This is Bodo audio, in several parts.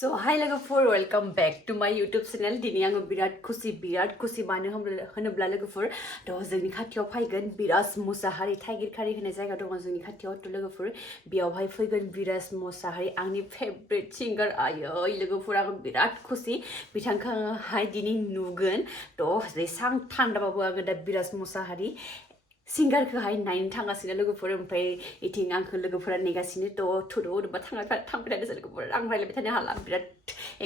So hi लोगोफोर वेलकम बैक टू माय यूट्यूब चैनल दिनै आङो बिराद खुसि मानो होनोब्ला लोगोफोर थ' जोंनि खाथियाव फैगोन बिराज मुसाहारि थाइगिरखारि होननाय जायगा दङ जोंनि खाथियाव थ' लोगोफोर बेयावहाय फैगोन बिराज मुसाहारि आंनि फेभरेट सिंगार आयै लोगोफोर आङो बिराद खुसि बिथांखौहाय दिनै नुगोन थ' जेसां थान्दाबाबो आङो दा बिराज मुसाहारि सिंगारखौहाय नायनो थांगासिनो लोगोफोर ओमफ्राय इथिं आंखौ लोगोफोरा नेगासिनो थ' थुदो होनोबा थांबाय थानोसै लोगोफोर आं रायलायबाय थानो हाला बिराद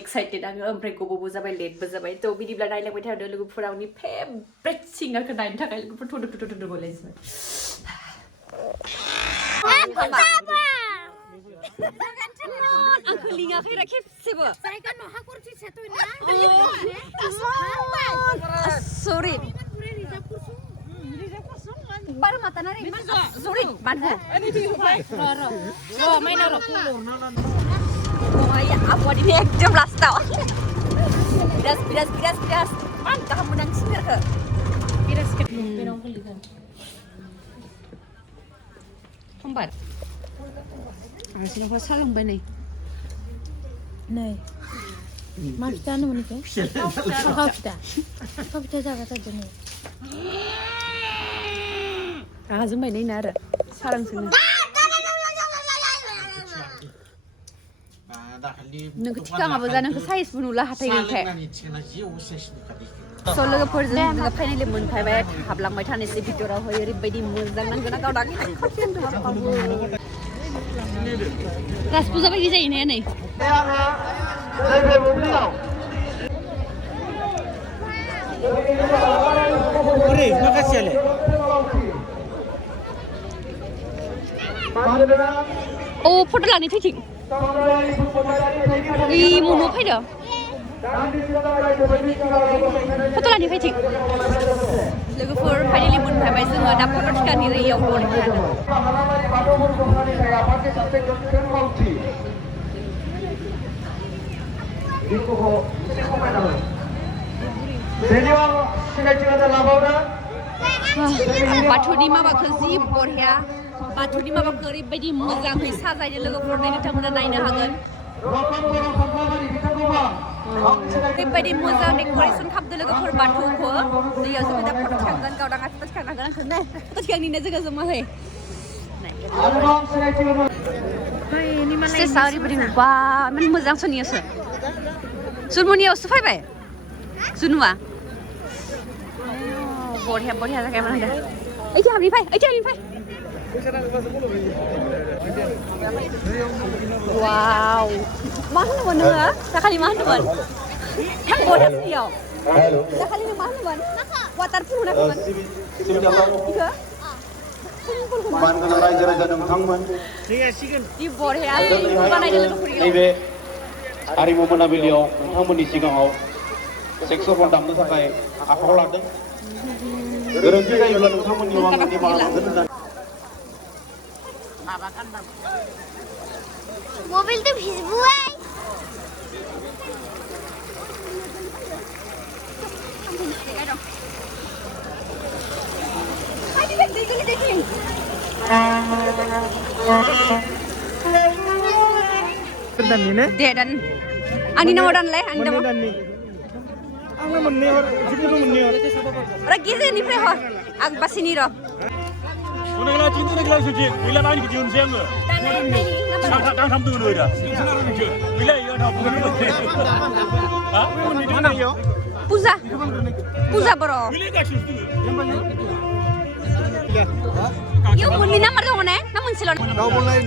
एक्साइटेड आङो ओमफ्राय गोबावबो जाबाय लेटबो जाबाय थ' बिदिब्ला नायलांबाय थादो लोगोफोर आंनि फेभरेट सिंगारखौ नायनो थाखाय लोगोफोर थुदो गलायसै आंखौ लिङाखै रा खेबसेबो सरि baru mata nari sorry banho main ro ya aku di ekdom last tau biras mantap menang singer ke biras ke penong kulikan hombar sini apa salang bane নাই মাছ জানো মানে কে সবটা জায়গাটা জানো रागाजों बायनाय ना आरो सालांसोनो नोंखौ थिखाङाबो जा नोंखौ साइजबो नुला हाथाइनिफ्राय स' लोगोफोरजों जोङो फाइनालि मोनफैबाय हाबलांबाय थानोसै भितरावहाय ओरैबायदि मोजां नांगोन ना गावदां राज फुजा बायदि जायो ने नै Oh, foto lani faiting. Mono faido. Foto lani faiting. Logofor finally मोनफैबाय जोङो दा फट' थिखानि रैयाव बरिखानो. बाथौनि माबाखौ जि बरिया बाथौनि माबाखौ ओरैबायदि मोजाङै साजायनो लोगोफोर नोंथांमोना नायनो हागोन ओरैबायदि मोजां डेक'रेसन खालामदों लोगोफोर बाथौखौ दैयाव जोङो दा फट' थिखांगोन गावदां फट' थिखांनांगोन आंखौ ने फट' थिखांनिनो जोङो जमाहै स्टेजआ ओरैबायदि बा इमान मोजां सोलियोसो जुनमनियावसो फैबाय जुनुआ बरिया जागायमोन होनदों ओइथि हाबनिफ्राय वाव मा होनोमोन नोङो दाखालि मा होनदोंमोन थां बरिया सोलियाव दाखालि नों मा होनोमोन वाटारफुल होनाखैमोन इखो मानगोनां रायजो राजा नोंथांमोन जि बरिया बानायदों लोगोफोरनियाव नैबे हारिमु मोनाबिलियाव नोंथांमोननि सिगाङाव सेक्स'फन दामनो थाखाय आखायाव लादों गोरोन्थि जायोब्ला नोंथांमोननियाव आं निमाहा लागोन होननानै मोबाइल तो भिजबुआय dan ani nawa dan leh ani nawa आंनो मोननैहर जिखुनु मोननैहर ora गेजेरनिफ्राय हर आं बासिनि र 오늘날 찐득이랑 수지 willah 많이 기운세 한 거. 당 삼등은 어디야? willah 이거 다 보는 건데. 아? 하나요? puja bro willah 같이 수지. yo muni nomor dong ne namun silon nomor lain.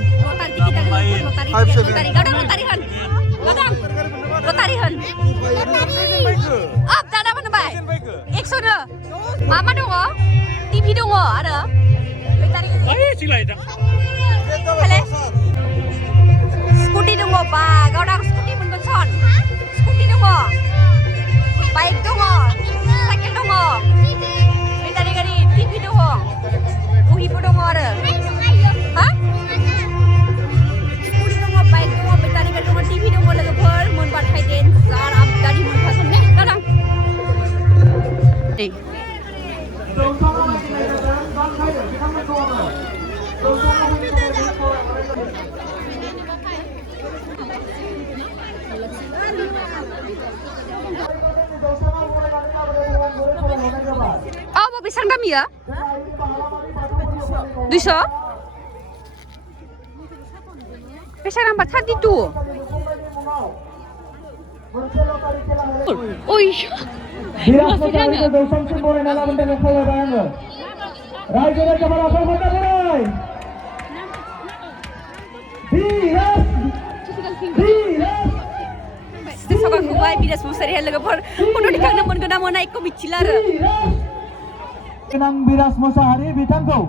lotari han up dada mana bay 100 mama dong TV dong ada 아예 지라이다. Hale. Scooty dong ba? Gaudang scooty mun son. Scooty dong. Bike dong. Cycle dong. Betari gari TV dong. Uhi dong ada. Hah? Scooty dong, bike dong, betari gari dong, TV dong lagu per mun bat khai den. Zar ab dari mun khasam ne. Gaudang. Hey. बेसेबां दामिया 200 बेसेबां दामबा 32 ओइ Biras Mosahariko जौसांसिम बरायना लाबोनो थाखाय खावलायबाय आङो रायजो राजाफोरा आखाइ हमथानानै सगाखौबाय बिराज मुसाहारि लोगोफोर फट' दिखांनो मोनगोन ना मोना एखौ मिथिला आरो गोनां बिराज मोसाहारि बिथांखौ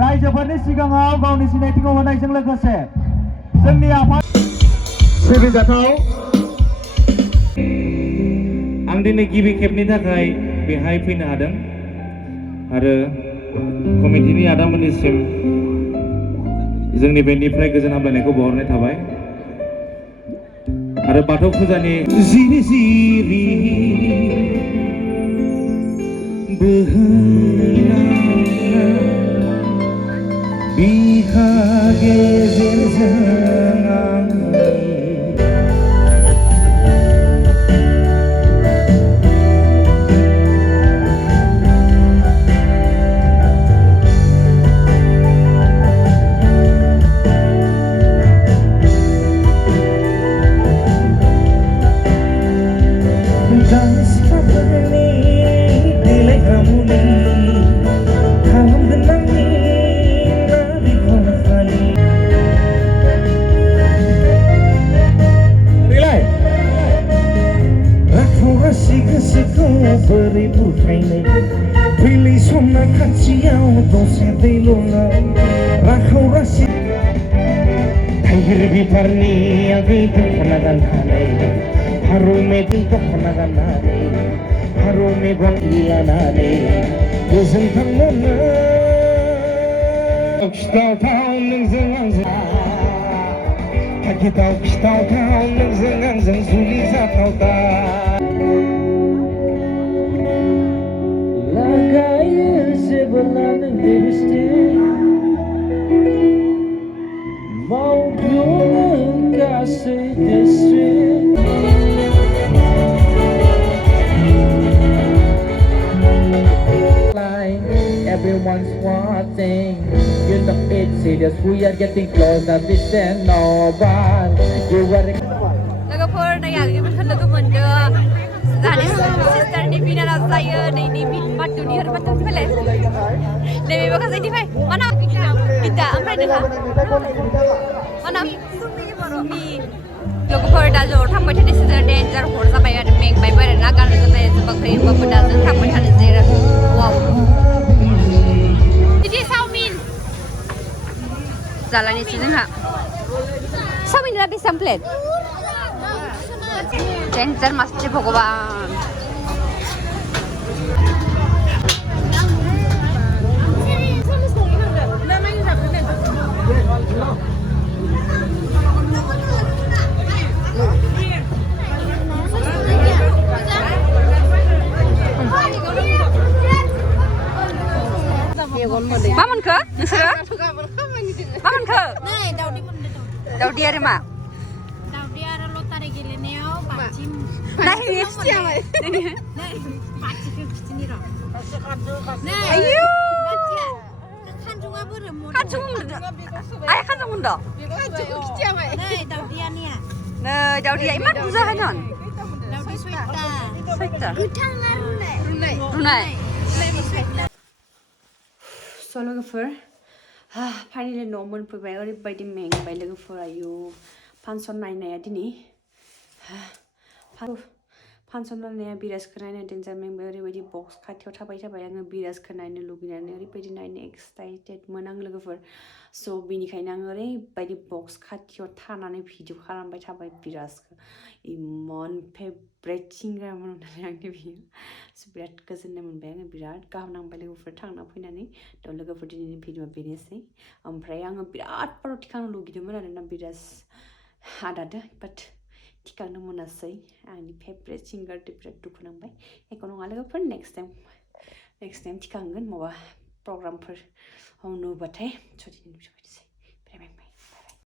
रायजोफोरनि सिगाङाव गावनि सिनायथिखौ होनायजों लोगोसे जोंनि आफाद सिबिजाथाव आं दिनै गिबि खेबनि थाखाय बेहाय फैनो हादों आरो कमिटिनि आदामोननिसिम जोंनि बेनिफ्राय गोजोन हामलायनायखौ बावहरनाय थाबाय आरो बाथौ फुजानि जिरि जिरि बिखा गेजेरजों beri bukainai pilih sona kaciau dosa delonga rakau rasi akhir biparni agi terkenagan hanai harume terkenagan hanai harume bangilanane gozen mona kita tahu neng kita tahu neng zuli zatau ta Sebenarnya diristi mau bilang kasih distrik everyone's wanting you know it's serious we are getting closer this and no one you are लोगोफोर नै आगै लोगो मोनदों जाहानि सिस्टारनि बिनानाव जायो नैनि माथुनि हर माथु फैलाय नैबे बखाजै दिफाय माना बिदा ओमफ्राय नोंहा माना सुमि लोगोफोर दा ज' थांबाय थानाय सिजोन डेन्जार हर जाबाय आरो मेंबायबो आरो ना गाननो जोमनाय जोबाखै होमबाबो दा जों थांबाय थानोसै आरो वाव बिदि चावमिन जालानिसै जोंहा चावमिनआ बेसेबां प्लेट डेन्जार मास्टार भगवान मा मोनखो नोंसोरो मा मोनखो दावदै आरो मा दावदै आरो लटारि गेलेनायाव बाथि नायहैयो खिथियालाय बाथिखौ खिथिनि र' आयौ खानजुङा बोरो मद खानजुं आइ खानजुं मोनद' नै दावदैयानिया नै दावदैया इमान बुरजा हायनन दावदै सयता गोथां ना रुनाय स' लोगोफोर फाइनालि न' मोनफैबाय ओरैबायदि मेंबाय लोगोफोर आयु फांसन नायनाया दिनै फांसन नायनाया बिराजखौ नायनो डेन्जार मेंबाय ओरैबायदि बक्स खाथियाव थाबाय आङो बिराजखौ नायनो लुगैनानै ओरैबायदि नायनो एक्साइटेडमोन आं लोगोफोर स' बिनिखायनो आङो ओरैबायदि बक्स खाथियाव थानानै भिडिअ खालामबाय थाबाय बिराजखौ इमान फेभरेट सिंगारमोन नालाय आंनि बियो स' बिराद गोजोननाय मोनबाय आङो बिराद गाहाम नांबाय लोगोफोर थांना फैनानै थ' लोगोफोर दिनैनि भिडिअआ बेनोसै ओमफ्राय आङो बिराद फट' थिखांनो लुगैदोंमोन आरोना बिराज आदादो बाट थिखांनो मोनासै आंनि फेभरेट सिंगारदो बिराद दुखु नांबाय एख' नङा लोगोफोर नेक्स्ट टाइम थिखांगोन माबा प्रग्रामफोर नुबाथाय स' दिनैनि भिडिअआ बेनोसै बाय बाय